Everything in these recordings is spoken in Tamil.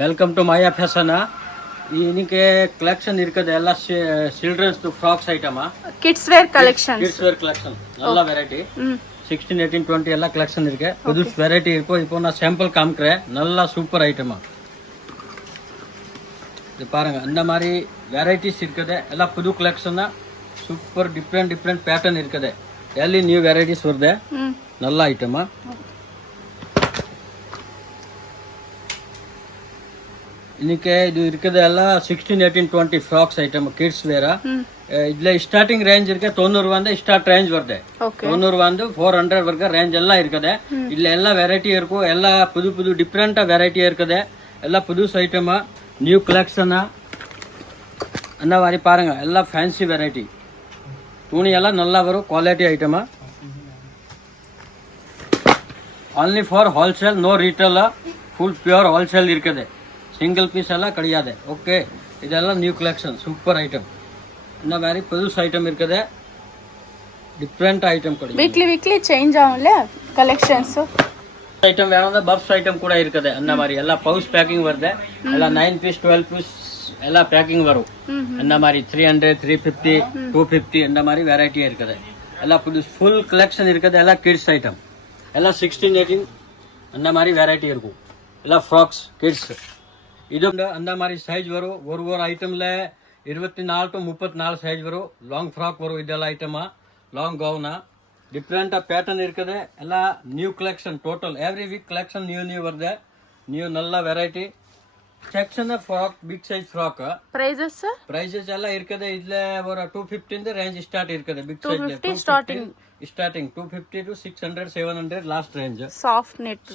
வெல்கம் டு மாயா ஃபேஷனா. இன்னைக்கு கலெக்ஷன் இருக்குது எல்லாம் சில்ட்ரன்ஸ் ஃப்ராக்ஸ் ஐட்டமா, kids wear collection, kids wear collection நல்ல வெரைட்டி 16, 18, 20 எல்லாம் கலெக்ஷன் இருக்கு. புது வெரைட்டி இருக்கும். இப்போ நான் சாம்பிள் காமிக்கிறேன். நல்லா சூப்பர் ஐட்டமா இது பாருங்க. அந்த மாதிரி வெரைட்டிஸ் இருக்குது. எல்லாம் புது கலெக்ஷன், சூப்பர் டிஃப்ரெண்ட் பேட்டர்ன் இருக்குது. எல்லாம் நியூ வெரைட்டிஸ் வருது. நல்ல ஐட்டமா. இன்னைக்கு இது இருக்குது எல்லாம் 16, 18, 20 ஃப்ராக்ஸ் ஐட்டம் கிட்ஸ் வேற. இதுல ஸ்டார்டிங் ரேஞ்ச் இருக்கு 90 வந்து ஸ்டார்ட் ரேஞ்ச் வருது. 90 வந்து 400 வரைக்கும் ரேஞ்ச் எல்லாம் இருக்குது. இதுல எல்லா வெரைட்டி இருக்கும். எல்லா புது டிஃப்ரெண்டா வெரைட்டி இருக்குது. எல்லாம் புது ஐட்டமா, நியூ கலெக்ஷனா. அந்த மாதிரி பாருங்க. எல்லாம் ஃபேன்சி வெரைட்டி. துணி எல்லாம் நல்லா வரும். குவாலிட்டி ஐட்டமா. only for wholesale, no retail, full pure wholesale இருக்குது. சிங்கிள் பீஸ் எல்லாம் கிடையாது. ஓகே, இதெல்லாம் நியூ கலெக்ஷன், சூப்பர் ஐட்டம். இந்த மாதிரி புது ஐட்டம் இருக்குது. டிஃப்ரெண்ட் ஐட்டம் கிடையாது. வீக்லி சேஞ்ச் ஆகும்ல கலெக்ஷன்ஸ். ஐட்டம் வேற பஃப்ஸ் ஐட்டம் கூட இருக்குது. அந்த மாதிரி எல்லாம் பவுச் பேக்கிங் வருது. எல்லாம் 9 பீஸ் 12 பீஸ் எல்லாம் பேக்கிங் வரும். அந்த மாதிரி 300, 350, 250 இந்த மாதிரி வெரைட்டி இருக்குது. எல்லாம் புது ஃபுல் கலெக்ஷன் இருக்குது. எல்லாம் கிட்ஸ் ஐட்டம். எல்லாம் 16, 18 அந்த மாதிரி வெரைட்டி இருக்கும். எல்லாம் ஃப்ராக்ஸ் கிட்ஸ். இது அந்த மாதிரி சைஸ் வரும். ஒரு ஐட்டம்ல 24 to 34 சைஸ் வரும். லாங் ஃப்ராக் வரும். இதெல்லாம் ஐட்டமா லாங் கவுனா டிஃப்ரெண்டா பேட்டர்ன் இருக்குது. எல்லாம் new collection. Total every week collection new வருது. நியூ நல்ல variety section frock, big size frock. Prices எல்லாம் இருக்குது. இதுல ஒரு 250 ரேஞ்ச் ஸ்டார்ட் இருக்குது. Big size starting 250 to 600, 700 last range.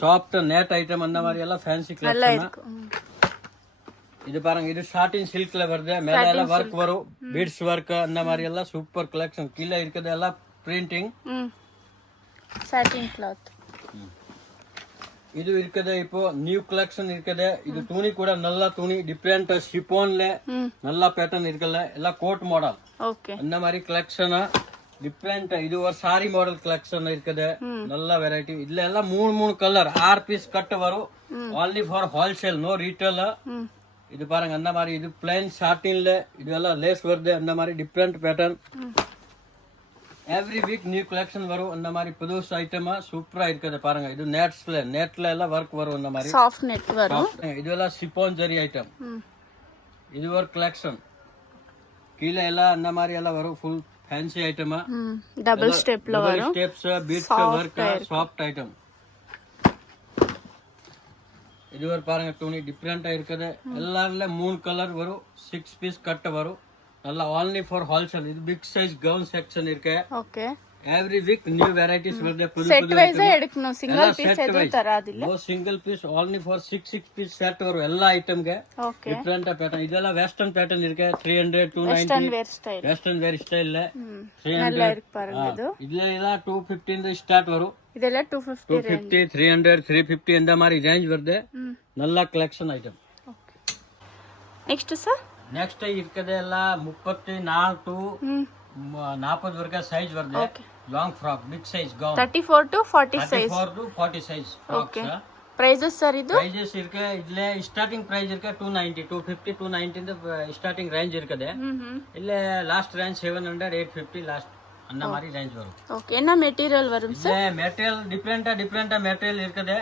Soft net item அந்த மாதிரி எல்லாம் ஃபேன்சி கலெக்ஷன். இது பாருங்க. இது சாட்டின் சில்க்ல வருது. மேல எல்லாம் ஒர்க் வரும். பீட்ஸ் ஒர்க் அந்த மாதிரி எல்லாம் சூப்பர் கலெக்ஷன். கீழே இருக்குது எல்லாம் பிரிண்டிங் சாட்டின் கிளாத். இது இருக்குது. இப்போ நியூ கலெக்ஷன் இருக்குது. இது துணி கூட நல்ல துணி. டிஃப்ரெண்ட் ஷிஃபான்ல நல்ல பேட்டர்ன் இருக்குல்ல. எல்லாம் கோட் மாடல் அந்த மாதிரி கலெக்ஷன். டிஃப்ரெண்ட் இது ஒரு சாரி மாடல் கலெக்ஷன் இருக்குது. நல்ல வெரைட்டி. இதுல எல்லாம் 3 கலர் 6 பீஸ் கட் வரும். only for wholesale, no retail. இது பாருங்க. அந்த மாதிரி இது பிளைன் சாட்டின்ல இதெல்லாம் லேஸ் வருது. அந்த மாதிரி different pattern. Every week new collection வரும். அந்த மாதிரி புது ஐட்டமா சூப்பரா இருக்குது. பாருங்க. இது நெட்ல எல்லாம் ஒர்க் வரும். அந்த மாதிரி சாஃப்ட் நெட் வரும். இதெல்லாம் சிப்பான் ஜரி ஐட்டம். இது ஒரு கலெக்ஷன். கீழே எல்லாம் அந்த மாதிரி எல்லாம் வரும். ஃபுல் ஃபேன்சி ஐட்டமா. டபுள் ஸ்டெப்ல வரும். Steps, beads work, soft item. இது ஒரு பாருங்க. துணி டிஃப்ரெண்டா இருக்குது. எல்லாருல 3 கலர் வரும். 6 பீஸ் கட் வரும். நல்லா only for wholesale. இது பிக் சைஸ் கவுன் செக்ஷன் இருக்கு. Okay. Every week new varieties வருது. செட் வைஸ் எடுக்கணும். சிங்கிள் பீஸ் எதுவும் தராது இல்ல. Single piece only for 6 piece set வரும். எல்லா ஐட்டம்ಗೆ டிஃப்ரெண்டா பேட்டர்ன். இதெல்லாம் வெஸ்டர்ன் பேட்டர்ன் இருக்கு. 300, 290 வெஸ்டர்ன் வேர் ஸ்டைல்ல 300 இருக்கு பாருங்க. இது இதுல எல்லாம் 250 ஸ்டார்ட் வரும். இதெல்லாம் 250, 300, 350 இந்த மாதிரி ரேஞ்ச் வருது. நல்ல collection item. Next sir next ಇರ್ತದೆ ಎಲ್ಲ 34 to 40 ವರೆಗೆ ಸೈಜ್ ಬರ್ತದೆ. Long frock big size gown 34 to 40 size. 34 to 40 size frocks. Prices sir ಇದು ಪ್ರೈಸಸ್ ಇರುತ್ತೆ. ಇಲ್ಲೇ ಸ್ಟಾರ್ಟಿಂಗ್ ಪ್ರೈಸ್ ಇರುತ್ತೆ 290, 250, 290 ಇಂದ ಸ್ಟಾರ್ಟಿಂಗ್ ರೇಂಜ್ ಇರ್ತದೆ. ಇಲ್ಲೇ ಲಾಸ್ಟ್ ರೇಂಜ್ 700, 850 ಲಾಸ್ಟ್ அந்த மாதிரி ரேஞ்ச் வரும். ஓகே. என்ன மெட்டீரியல் வரும் சார்? மெட்டீரியல் டிஃப்ரெண்டா மெட்டீரியல் இருக்குது.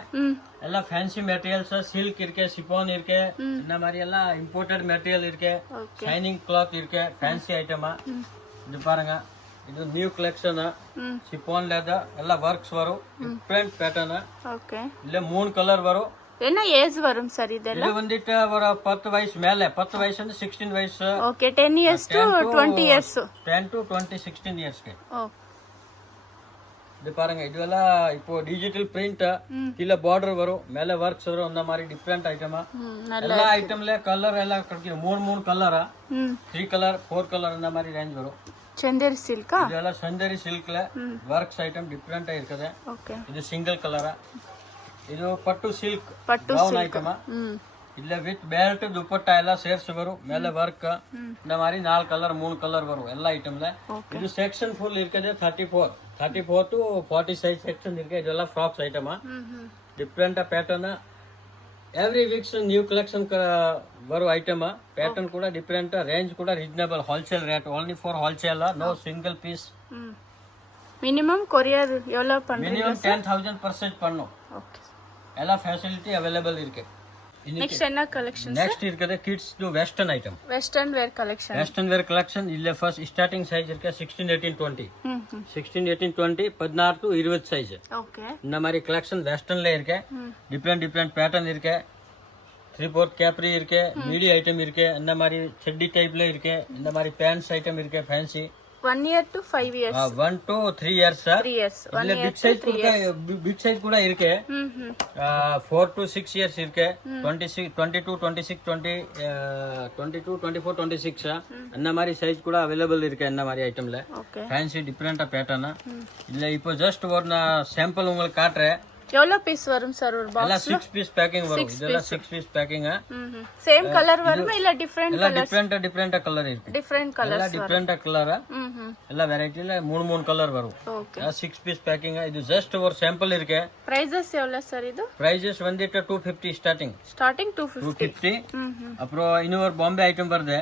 எல்லாம் ஃபேன்சி மெட்டீரியல்ஸ். சில்க் இருக்கு, சிஃபான் இருக்கு. இந்த மாதிரி எல்லாம் இம்போர்ட்டட் மெட்டீரியல் இருக்கு. ஷைனிங் கிளாத் இருக்கு. ஃபேன்சி ஐட்டமா. இது பாருங்க. இது நியூ கலெக்ஷன். சிஃபான்ல எல்லாம் ஒர்க்ஸ் வரும். Different pattern. ஓகே. இல்ல 3 கலர் வரும். என்ன ஏஜ் வரும் சார் இதெல்லாம்? இது வந்துட்டு ஒரு 10 வயசு மேல. 10 வயசு வந்து 16 வயசு. Okay. 10 years to 20 years. 10 to 20, 16 இயர்ஸ்க்கு. இது பாருங்க. இதெல்லாம் இப்போ டிஜிட்டல் பிரிண்ட். கீழே பார்டர் வரும். மேல ஒர்க்ஸ் வரும். அந்த மாதிரி டிஃப்ரெண்ட் ஐட்டமா. எல்லா ஐட்டம்ல கலர் எல்லாம் கிடைக்கும். 3 கலரா, 3 கலர், 4 கலர் அந்த மாதிரி ரேஞ்ச் வரும். ಚಂದೇರಿ ಸಿಲ್ಕ್. ಇದೆಲ್ಲ Chanderi silk works item different ಆಗಿರ್ತದೆ. ಇದು ಸಿಂಗಲ್ ಕಲರ್. ಇದು ಪಟ್ಟು ಸಿಲ್ಕ್ ಗೌನ್ ಐಟಮ್. ಇಲ್ಲ ವಿತ್ ಬೆಲ್ಟ್ ದುಪಟ್ಟ ಎಲ್ಲ ಸೇರ್ಸಿ ಬರು. ಮೇಲೆ ವರ್ಕ್ இந்த மாதிரி 4 கலர் 3 கலர் வரும் எல்லா ஐட்டம்ல. இது செக்ஷன் ஃபுல் இருக்குது. 34 to 40 சைஸ் செக்ஷன் இருக்கு. இதெல்லாம் ஃப்ராக்ஸ் ஐட்டமா. டிஃப்ரெண்டா pattern. Every weeks new collection ಬರೋ ಐಟಮ್ ಪ್ಯಾಟರ್ನ್ ಕೂಡ ಡಿಫ್ರೆಂಟ್, ರೇಂಜ್ ಕೂಡ reasonable, wholesale rate, only for wholesale, no single piece. Minimum courier எவ்வளோ பண்ணுறீங்க? மினிமம் 10,000 பர்சேஸ் பண்ணும். ஓகே. எல்லா ஃபெசிலிட்டி அவைலபிள் இருக்கு. நெக்ஸ்ட் என்ன கலெக்ஷன்? நெக்ஸ்ட் இருக்குது kids to western item. Western wear collection. Western wear collection இல்ல ஃபர்ஸ்ட் ஸ்டார்டிಂಗ್ ಸೈಜ್ இருக்கு 16, 18, 20. 16, 18, 20 16 to 20 சைஸ். ஓகே. இந்த மாதிரி கலெக்ஷன் வெஸ்டர்ன்ல இருக்கு. டிஃபரெண்ட் பேட்டர்ன் இருக்கு. 3/4 கேப்ரி இருக்கு, மீடி ஐட்டம் இருக்கு, இந்த மாதிரி செட்டி டைப்ல இருக்கு, இந்த மாதிரி பேண்ட்ஸ் ஐட்டம் இருக்கு fancy. 1 year to 5 years. 1 to 3 years sir. 3 years. இல்ல பிக் சைஸ் கூட இருக்கு. 4 to 6 years இருக்கு. 26, 22, 26, 20, 22, 24, 26 அந்த மாதிரி சைஸ் கூட அவைலபிள் இருக்கு. இந்த மாதிரி ஐட்டம்ல ஃபேன்சி டிஃபரெண்டா பேட்டர்ன் இல்ல. இப்போ ஜஸ்ட் ஒரு நான் சாம்பிள் உங்களுக்கு காட்டுறேன். எவ்வளவு பீஸ் வரும் சார் ஒரு பாக்ஸ்ல? எல்லாம் 6 பீஸ் பேக்கிங் வரும். இதெல்லாம் 6 பீஸ் பேக்கிங். சேம் கலர் வருமா இல்ல டிஃபரெண்ட் எல்லாம் டிஃபரெண்ட் கலர் இருக்கு. டிஃபரெண்ட் கலர்ஸ் எல்லாம் டிஃபரெண்ட் கலர். எல்லா வெரைட்டில 3 கலர் வரும். ஓகே. 6 piece packing. இது ஜஸ்ட் ஒரு சாம்பிள் இருக்கு. பிரைसेस எவ்வளவு சார் இது? பிரைसेस வந்துட்டு 250 ஸ்டார்டிங் 250. அப்புறம் இன்னொரு பாம்பே ஐட்டம் வருது.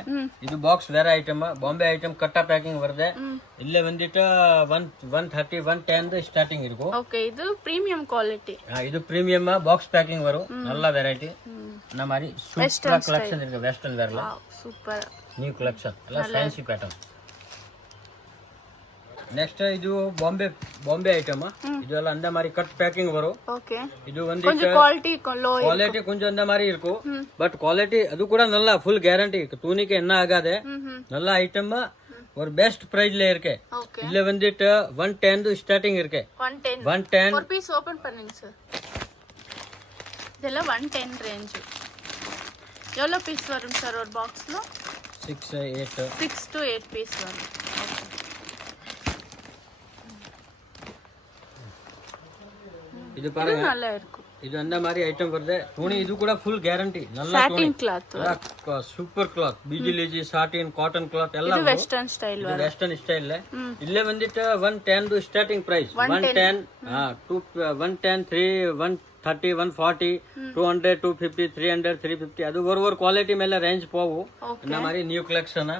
இது பாக்ஸ் வேற ஐட்டம். பாம்பே ஐட்டம் கட்டா பேக்கிங் வருது. இல்ல வந்துட்டு 130, 110 ஸ்டார்டிங் இருக்கும். ஓகே. இது பிரீமியம் குவாலிட்டி. இது பிரீமியம் பாக்ஸ் பேக்கிங் வரும். நல்ல வெரைட்டி. இந்த மாதிரி சூப்பர் கலெக்ஷன் இருக்கு வெஸ்டர்ன் வேர்ல. சூப்பர் நியூ கலெக்ஷன் எல்லாம் ஃபேன்சி பேட்டர்ன். ನೆಕ್ಸ್ಟ್ ಇದು ಬಾಂಬೆ ಐಟಮ್. ಇದೆಲ್ಲ அந்த மாதிரி கட் பேக்கிங் வரும். ஓகே. இது வந்து கொஞ்சம் குவாலிட்டி லோ குவாலிட்டி கொஞ்சம் அந்த மாதிரி இருக்கும். பட் குவாலிட்டி அது கூட நல்லா ஃபுல் கேரண்டி. துணிக்கு என்ன ஆகாது. நல்ல ஐட்டம் ஒரு பெஸ்ட் பிரைஸ்ல இருக்கு. இதுல வந்துட்டு 110 ஸ்டார்டிங் இருக்கு. 110 ஒரு பீஸ் ஓபன் பண்ணுங்க சார். இதெல்லாம் 110 ரேஞ்ச். எவ்வளவு பீஸ் வரும் சார் ஒரு பாக்ஸ்ல? 6 to 8 பீஸ் வரும். இது பாருங்க நல்லா இருக்கும். இது அந்த மாதிரி ஐட்டம் வருது. துணி இது கூட ஃபுல் கேரண்டி. நல்ல துணி. Satin cloth. Super cloth. பிஜிலிஜி சாட்டின் காட்டன் கிளாத் எல்லாம். இது வெஸ்டர்ன் ஸ்டைல் வரும். வெஸ்டர்ன் ஸ்டைல்ல. இல்ல வந்துட்டு 110 ஸ்டார்டிங் பிரைஸ். 110 110 3 130 140 200 250 300 350 ಅದು ஒரு குவாலிட்டி மேல ரேஞ்ச் போகும். இந்த மாதிரி நியூ கலெக்ஷன்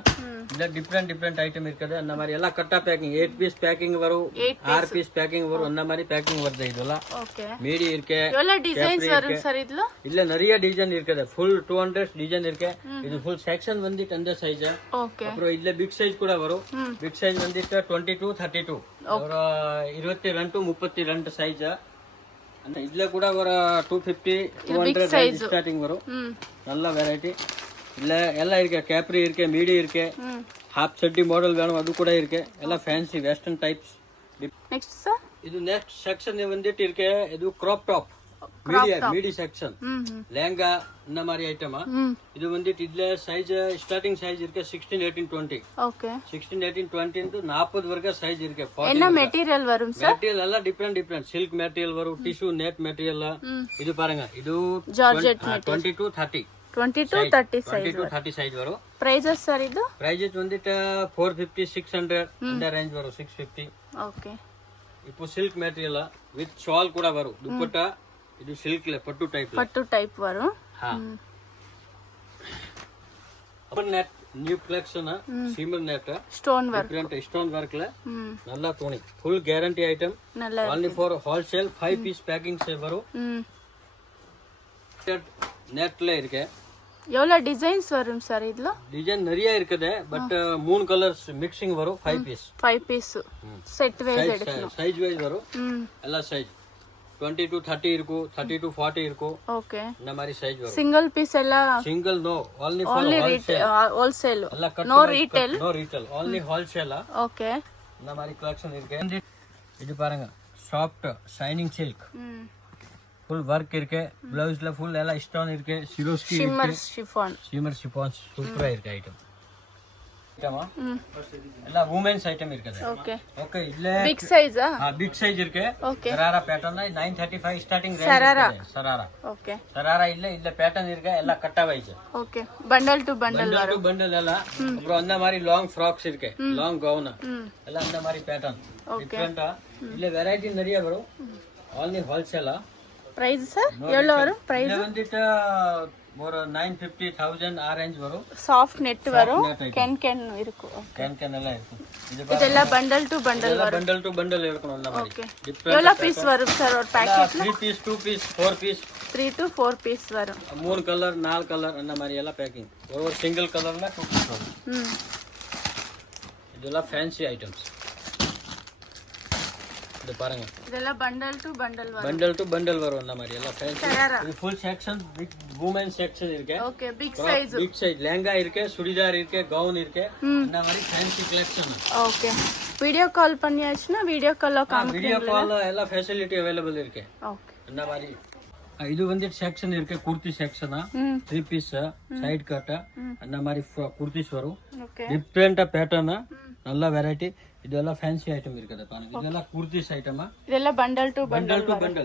இல்ல டிஃபரெண்ட் ஐட்டம் இருக்குது. அந்த மாதிரி எல்லாம் கட்டா பேக்கிங் 8 பீஸ் பேக்கிங் வரும். 6 பீஸ் பேக்கிங் வரும். அந்த மாதிரி பேக்கிங் வருது. இதெல்லாம் ஓகே. மீடி இருக்கு. எவ்வளவு டிசைன்ஸ் வரும் சார் இதுல? இல்ல நிறைய டிசைன் இருக்குது. ஃபுல் 200 டிசைன் இருக்கு. இது ஃபுல் செக்ஷன் வந்துட்டு அந்த சைஸ். ஓகே. அப்புறம் இல்ல பிக் சைஸ் கூட வரும். பிக் சைஸ் வந்துட்டு 22 32 ஒரு 22 to 32 சைஸ். இதுல கூட ஒரு 250 200 ஸ்டார்டிங் வரும். நல்ல வெரைட்டி இல்ல எல்லாம் இருக்கு. கேப்ரி இருக்கு, மீடி இருக்கு, ஹாஃப் சட்டி மாடல் வேணும் அது கூட இருக்கு. எல்லாம் fancy western types. Next sir இது நெக்ஸ்ட் செக்ஷன் வந்துட்டு இருக்கு. இது கிராப் டாப் மீடி செக்ஷன். ಲೆಹಂಗಾ இந்த மாதிரி ஐட்டமா. இது வந்துட்டு இதுல சைஸ் ஸ்டார்டிங் சைஸ் இருக்கு 16, 18, 20. ஓகே. 16, 18, 20 to 40 வரைக்கும் சைஸ் இருக்கு. என்ன மெட்டீரியல் வரும் சார்? மெட்டீரியல் எல்லாம் டிஃபரெண்ட் சில்க் மெட்டீரியல் வரும், டிஷ்யூ நெட் மெட்டீரியல். இது பாருங்க இது ಜಾರ್ಜೆಟ್ 20 to 30 சைஸ் வரும். பிரைसेस சார் இது? பிரைसेस வந்துட்டு 450 600 இந்த ரேஞ்ச் வரும். 650. ஓகே. இப்போ சில்க் மெட்டீரியல் வித் ஷால் கூட வரும். துப்பட்டா ಇದು ಸಿಲ್ಕ್ ಪಟ್ಟು ಟೈಪ್ வரும். ಅಪ್ಪನ್ ನೆಟ್ ನ್ಯೂ ಕಲೆಕ್ಷನ್ ಸಿಮರ್ net stone work different stone work ಲ நல்ல துணி full guarantee item only for wholesale 5 piece packing சே வரும். நெட்ல இருக்கு. எவ்வளவு டிசைன்ஸ் வரும் சார் இதுல? டிசைன் நிறைய இருக்குது. பட் 3 கலர்ஸ் மிக்சிங் வரும். 5 பீஸ் செட் வைஸ் எடுக்கணும். சைஸ் வைஸ் வரும். எல்லா சைஸ் 20 to 30 இருக்கும், 30 to 40 இருக்கும். ஓகே. இந்த மாதிரி சைஸ் வரும். சிங்கிள் பீஸ் எல்லாம் single no only for wholesale. no retail only wholesale. Okay. இந்த மாதிரி கலெக்ஷன் இருக்கு. இது பாருங்க soft shining silk full work இருக்கு. பிளவுஸ்ல ஃபுல் எல்லாம் ஸ்டோன் இருக்கு. சிரோஸ்கி ஷிம்மர் ஷிஃபான் சூப்பரா இருக்கு ஐட்டம். ஐட்டமா எல்லாம் வுமென்ஸ் ஐட்டம் இருக்குது. ஓகே. ஓகே. இல்ல பிக் சைஸா? பிக் சைஸ் இருக்கு. Okay. Sharara pattern 935 starting range. Sharara okay. Sharara இல்ல ಪ್ಯಾಟರ್ನ್ இருக்கு. எல்லாம் கட்டா wise. Okay. Bundle to bundle வரும். பண்டல் எல்லாம். அப்புறம் அந்த மாதிரி லாங் ஃப்ராக்ஸ் இருக்கு. லாங் கவுன் எல்லாம் அந்த மாதிரி ಪ್ಯಾಟರ್ನ್ டிஃபரெண்டா இல்ல வெரைட்டி நிறைய வரும். only wholesale பிரைஸ் சார் எவ்வளவு வரும் பிரைஸ்? இது வந்துட்டு ஒரு 950,000 ஆரஞ்சு வரும். சாஃப்ட் நெட் வரும். கேன் இருக்கும். கேன் எல்லாம் இருக்கும். இதெல்லாம் பண்டல் டு பண்டல் வரும். பண்டல் டு பண்டல் இருக்கணும் அந்த மாதிரி. ஓகே. எவ்வளவு பீஸ் வரும் சார் ஒரு பாக்கெட்ல? 3 piece 2 piece 4 piece 3 to 4 piece வரும். 3 கலர் 4 கலர் அந்த மாதிரி எல்லாம் பேக்கிங். ஒரு சிங்கிள் கலர்ல 2 பீஸ் வரும். இதெல்லாம் ஃபேன்சி ஐட்டம்ஸ். இது பாருங்க. இதெல்லாம் பண்டல் டு பண்டல் வரும். பண்டல் டு பண்டல் வரும் அந்த மாதிரி எல்லாம் ஃபேன்சி. இது full section big woman section இருக்கு. Okay big size. Big size lehenga இருக்கு, சுடிதார் இருக்கு, கவுன் இருக்கு. அந்த மாதிரி fancy collection. Okay. Video call பண்ணியாச்சுனா வீடியோ கால்ல காமிக்கிறீங்க. வீடியோ கால்ல எல்லா ஃபெசிலிட்டி அவேலபிள் இருக்கு. ஓகே. அந்த மாதிரி இது வந்து செக்ஷன் இருக்கு, குர்த்தி செக்ஷனா 3 பீஸ் சைடு கட் அந்த மாதிரி குர்த்திஸ் வரும். ஓகே. டிஃபரெಂಟ್ ಪ್ಯಾಟರ್ನ್ நல்ல வெரைட்டி. இதெல்லாம் ஃபேன்சி ஐட்டம் இருக்குது பாருங்க. இதெல்லாம் குர்த்திஸ் ஐட்டமா. இதெல்லாம் பண்டல் டு பண்டல்.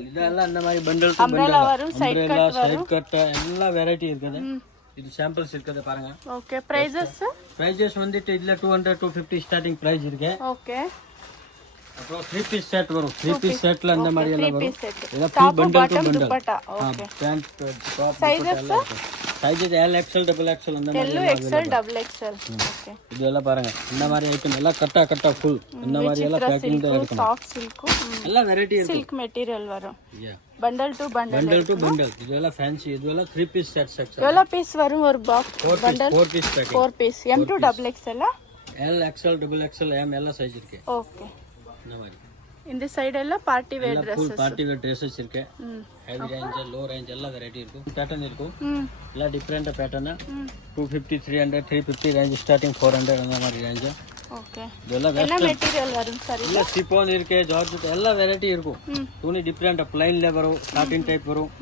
இதெல்லாம் அந்த மாதிரி பண்டல் டு பண்டல் வரும். சைடு கட் எல்லா வெரைட்டி இருக்குது. இது சாம்பிள்ஸ் இருக்குது பாருங்க. ஓகே. பிரைசஸ் வந்துட்டு இதுல 200 250 ஸ்டார்டிங் பிரைஸ் இருக்கு. ஓகே. அப்புறம் 3 பீஸ் செட் வரும். 3 பீஸ் செட்ல அந்த மாதிரி எல்லாம் வரும். இதெல்லாம் top bundle to bottom bundle. Dupatta. Okay. Pant top sizes size L XL double XL அந்த மாதிரி L XL double XL. Okay. இதெல்லாம் பாருங்க. இந்த மாதிரி ஐட்டம் எல்லாம் கட்டா ஃபுல் இந்த மாதிரி எல்லாம் பேக்கிங் தான் இருக்கும். சாஃப்ட் சில்க் எல்லா வெரைட்டி இருக்கு. சில்க் மெட்டீரியல் வரும். யா. Bundle to bundle. இதெல்லாம் ஃபேன்சி. இதெல்லாம் 3 பீஸ் செட் செக்ஷன். எவ்வளவு பீஸ் வரும் ஒரு box? 4 piece packing. 4 piece. M to double XL. L XL double XL M எல்லா சைஸ் இருக்கு. ஓகே. இந்த மாதிரி இந்த சைடு எல்லாம் party wear full Dresses. Party wear Dresses இருக்கு. ஹெவி ரேஞ்ச் லோ ரேஞ்ச் எல்லா வெரைட்டி இருக்கும். பேட்டர்ன் இருக்கும். எல்லா டிஃபரெಂಟ್ பேட்டர்ன் 250 300 350 ரேஞ்ச் ஸ்டார்டிங் 400 அந்த மாதிரி ரேஞ்ச். ஓகே. இதெல்லாம் என்ன மெட்டீரியல் வரும் சார்? இல்ல சிஃபான் இருக்கு, ஜார்ஜெட் எல்லா வெரைட்டி இருக்கும். துணி டிஃபரெಂಟ್ ப்ளைன்ல வரும், சாட்டின் டைப் வரும்,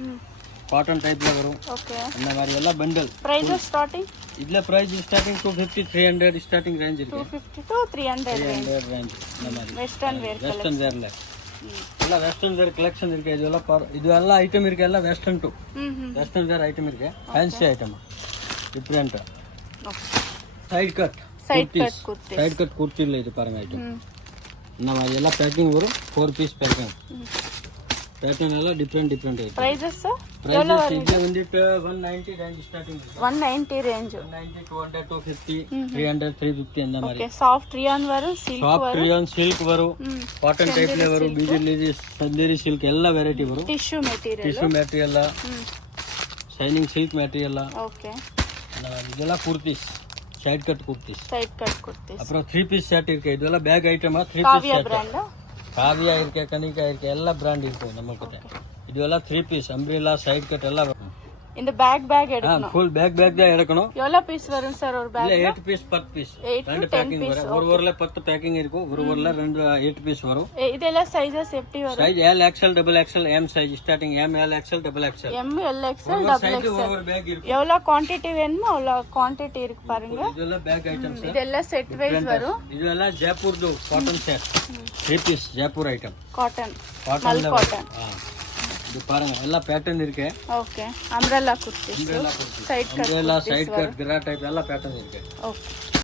காட்டன் டைப்ல வரும். ஓகே. அந்த மாதிரி எல்லா பண்டல். Price starting? இதுல பிரைஸ் ஸ்டார்டிங் 250 300 ஸ்டார்டிங் ரேஞ்ச் இருக்கு. 250 to 300 ரேஞ்ச் அந்த மாதிரி. வெஸ்டர்ன் வேர் வெஸ்டர்ன் வேர்ல ಎಲ್ಲ ವೆಸ್ಟರ್ನ್ ವೇರ್ ಕಲೆಕ್ಷನ್ ಇருக்கு. ಇದೆಲ್ಲ ಐಟಮ್ ಇருக்கு. ಎಲ್ಲ western to western wear item ಇருக்கு. Fancy item different. Side cut kurti ಇಲ್ಲ ಇದು பாருங்க ಐಟಮ್. நம்ம ಎಲ್ಲ ಪ್ಯಾಕಿಂಗ್ ವரும் 4 ಪೀಸ್ ಪ್ಯಾಕಿಂಗ್. ಪ್ಯಾಟರ್ನ್ ಎಲ್ಲ ಡಿಫರೆಂಟ್ ಐಟಮ್. ಪ್ರೈಸಸ್ ಪ್ರೈಸಸ್ ಇದೆ ಒಂದಿಟ್ಟು 190 ರೇಂಜ್ ಸ್ಟಾರ್ಟಿಂಗ್. 190 ರೇಂಜ್. 190 200 250 300 350 அந்த மாதிரி. ಓಕೆ. ಸಾಫ್ಟ್ ರಿಯಾನ್ ವரும், ಸಿಲ್ಕ್ ವரும். ಸಾಫ್ಟ್ ರಿಯಾನ್ ಸಿಲ್ಕ್ ವரும், ಕಾಟನ್ ಟೈಪ್ ಲೆ ವரும், ಬೀಜಲ್ಲಿ ಸಂದೇರಿ ಸಿಲ್ಕ್ ಎಲ್ಲ ವೆರೈಟಿ ವரும். Tissue material shining silk material. Okay. ಇದೆಲ್ಲ ಕುರ್ತೀಸ್ ಸೈಡ್ ಕಟ್ ಕುರ್ತೀಸ್. அப்புறம் 3 பீஸ் செட் இருக்கு. இதெல்லாம் பேக் ஐட்டமா 3 பீஸ் செட். ಬ್ರ್ಯಾಂಡ್ காவியா இருக்கு, கனிகா இருக்கு, எல்லா பிராண்ட் இருக்கும் நம்மகிட்ட. இதெல்லாம் 3 பீஸ் அம்ப்ரெல்லா சைடு கட் எல்லாம் வரும். இந்த பேக் எடுக்கணும். ஃபுல் பேக் தான் எடுக்கணும். எவ்வளவு பீஸ் வரும் சார் ஒரு பேக்? இல்ல 8 பீஸ் 10 பீஸ் ரெண்டு பேக்கிங் வரும். ஒரு ஊர்ல 10 பேக்கிங் இருக்கும், ஒரு ஊர்ல 8 பீஸ் வரும். இதெல்லாம் சைஸஸ் எப்படி வரும்? Size L XL double XL M size starting M L XL double XL. M L XL double XL. ஒரு பேக் இருக்கும். எவ்வளவு குவாண்டிட்டி வேணுமோ அவ்வளவு குவாண்டிட்டி இருக்கு பாருங்க. இதெல்லாம் பேக் ஐட்டம்ஸ். இதெல்லாம் செட் வைஸ் வரும். இதெல்லாம் ஜெய்ப்பூர்து cotton set 3 piece Jaipur item. Cotton. இது பாருங்க எல்லா பேட்டர்ன் இருக்கு. Okay. Umbrella kurti. Side cut கிரா டைப் எல்லா பேட்டர்ன் இருக்கு. ஓகே.